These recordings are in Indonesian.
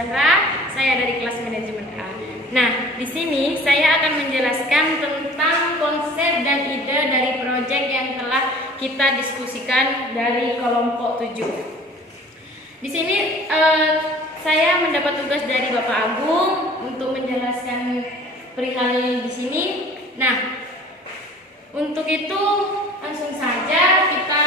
Zahra, saya dari kelas manajemen A. Nah, di sini saya akan menjelaskan tentang konsep dan ide dari proyek yang telah kita diskusikan dari kelompok 7. Di sini saya mendapat tugas dari Bapak Agung untuk menjelaskan perihal di sini. Nah, untuk itu langsung saja kita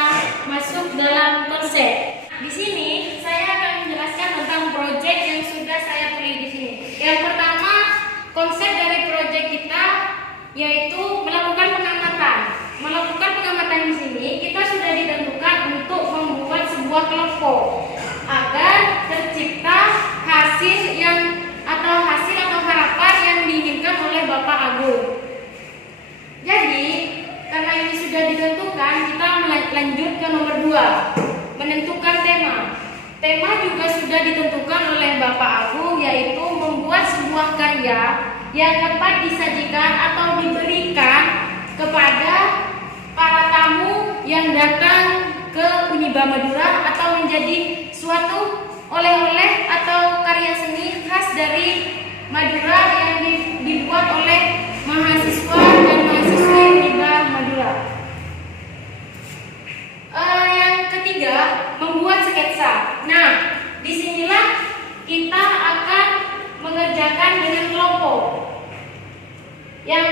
masuk dalam konsep. Di sini saya akan menjelaskan tentang proyek yang sudah saya pilih di sini. Yang pertama, konsep dari proyek kita yaitu melakukan pengamatan. Melakukan pengamatan di sini kita sudah ditentukan untuk membuat sebuah kelompok agar tercipta hasil atau harapan yang diinginkan oleh Bapak Agung. Jadi, karena ini sudah ditentukan, kita lanjut ke nomor 2, menentukan tema. Tema juga sudah ditentukan oleh Bapak Agung, yaitu membuat sebuah karya yang dapat disajikan atau diberikan kepada para tamu yang datang ke Uniba Madura atau menjadi suatu oleh-oleh atau karya seni khas dari Madura yang dibuat oleh mahasiswa dan mahasiswi Uniba Madura. Yang ketiga, membuat sketsa. Nah, disinilah kita akan mengerjakan dengan kelompok. Yang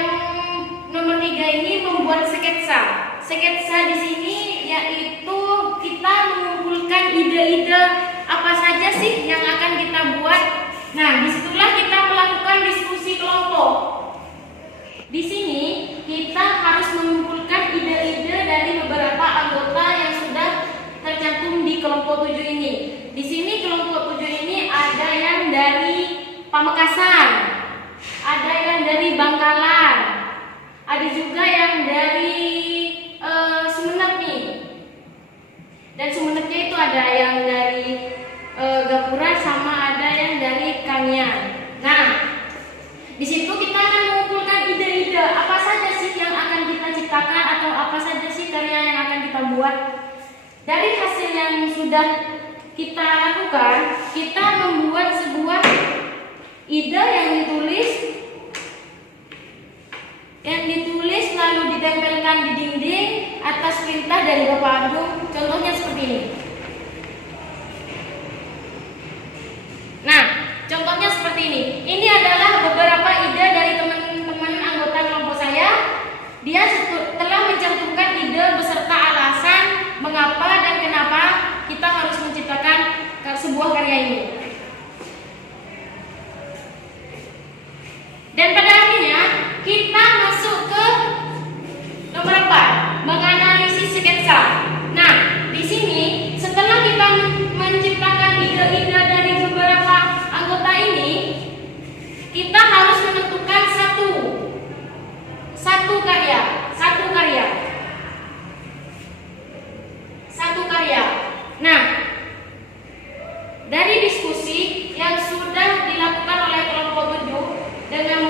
nomor 3 ini membuat sketsa. Sketsa di sini yaitu kita mengumpulkan ide-ide apa saja sih yang akan kita buat. Nah, disitulah kita melakukan diskusi kelompok. Di sini kita harus mengumpulkan ide-ide dari beberapa anggota yang sudah tercantum di kelompok 7 ini. Di sini kelompok 7 ini ada yang dari Pamekasan, ada yang dari Bangkalan, ada juga yang dari Sumenep nih. Dan Sumenepnya itu ada yang dari Gapura sama ada yang dari Kanyan. Nah, di situ kita akan mengumpulkan ide-ide apa saja sih yang akan kita ciptakan atau apa saja sih karya yang akan kita buat. Dari hasil yang sudah kita lakukan, kita membuat sebuah ide yang ditulis lalu ditempelkan di dinding atas perintah dari Bapak Agung. Contohnya seperti ini. Nah, contohnya seperti ini. Ini adalah beberapa ide dari teman-teman anggota kelompok saya. Dia telah mencantumkan ide beserta alasan mengapa dan kenapa kita harus menciptakan sebuah karya ini. Dan pada akhirnya kita masuk ke nomor 4, menganalisis sketsa. Nah, di sini setelah kita menciptakan ide-ide dari beberapa anggota ini, kita harus menentukan satu karya. Nah, dari diskusi yang sudah dilakukan oleh kelompok 7 dengan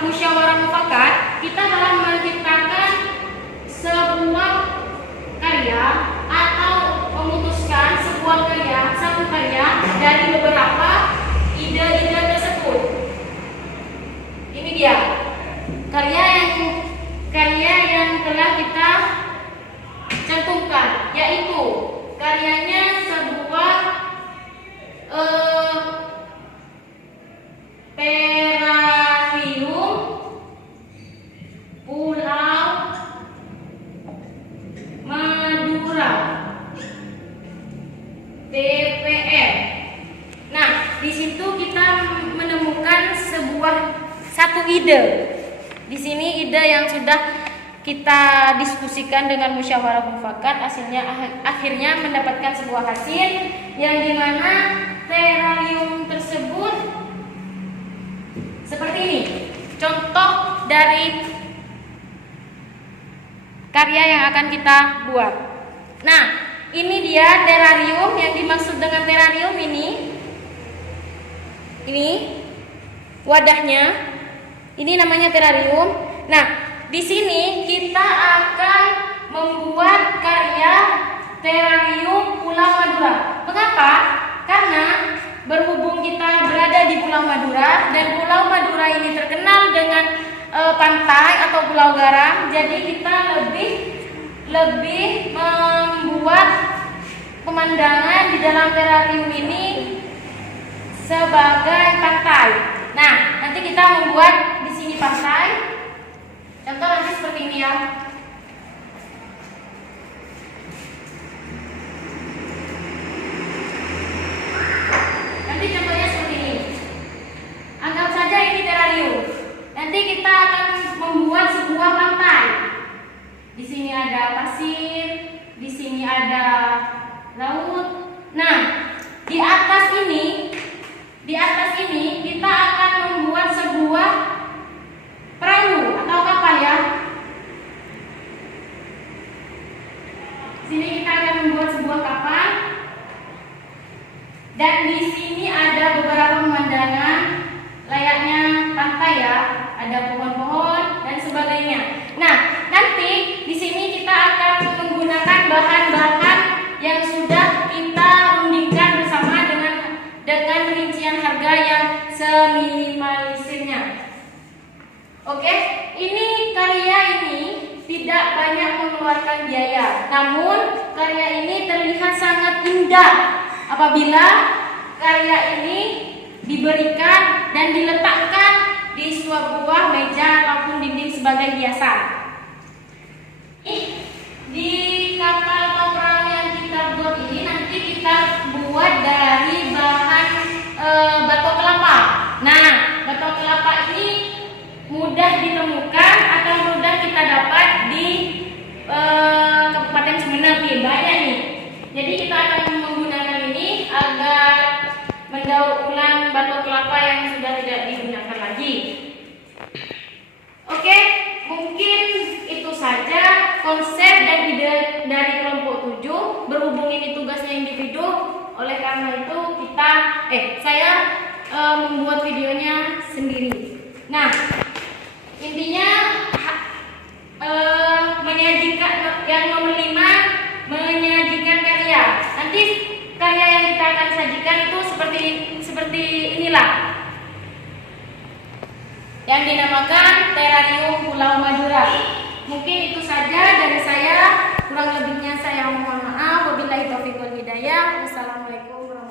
musyawarah mufakat, kita telah menciptakan sebuah karya atau memutuskan satu karya dari beberapa ide-ide tersebut. Ini dia karya yang telah kita cantumkan, yaitu karyanya sebuah terarium Pulau Madura TPM. Nah, di situ kita menemukan satu ide. Di sini ide yang sudah kita diskusikan dengan musyawarah mufakat, akhirnya mendapatkan sebuah hasil yang dimana terarium tersebut seperti ini. Contoh dari karya yang akan kita buat. Nah, ini dia terarium. Yang dimaksud dengan terarium ini wadahnya. Ini namanya terarium. Nah, di sini kita akan membuat karya terarium Pulau Madura. Mengapa? Karena berhubung kita Madura, dan Pulau Madura ini terkenal dengan pantai atau pulau garam. Jadi kita lebih membuat pemandangan di dalam terarium ini sebagai pantai. Nah, nanti kita membuat di sini pantai. Contoh nanti seperti ini ya. Nanti contohnya seperti ini. Anggap saja ini terarium. Nanti kita akan membuat sebuah pantai. Di sini ada pasir, di sini ada laut. Nah, di atas ini kita akan membuat sebuah perahu atau kapal ya. Sini kita akan membuat sebuah kapal. Dan di sini ada beberapa pemandangan layaknya pantai ya. Ada pohon-pohon dan sebagainya. Nah, nanti di sini kita akan menggunakan bahan-bahan yang sudah kita rundingkan bersama dengan rincian harga yang seminimalisirnya. Oke, ini karya ini tidak banyak mengeluarkan biaya, namun karya ini terlihat sangat indah apabila karya ini diberikan dan diletakkan di sebuah meja ataupun dinding sebagai hiasan. Di kapal atau perahu yang kita buat ini nanti kita buat dari bahan batok kelapa. Nah, batok kelapa ini mudah ditemukan atau mudah kita dapat di Kabupaten Sumeneb nih, banyak nih. Jadi kita akan menggunakan ini agar mendaur ulang batok kelapa yang sudah tidak digunakan lagi. Oke, mungkin itu saja konsep dan ide dari kelompok 7. Berhubung ini tugasnya individu, oleh karena itu saya membuat videonya sendiri. Nah, intinya menyajikan yang nomor 5, menyajikan karya. Nanti karya yang kita akan sajikan itu seperti inilah, yang dinamakan terarium Pulau Madura. Mungkin itu saja dari saya. Kurang lebihnya saya mohon maaf. Wabillahi taufiq wal hidayah. Wassalamualaikum warahmatullahi wabarakatuh.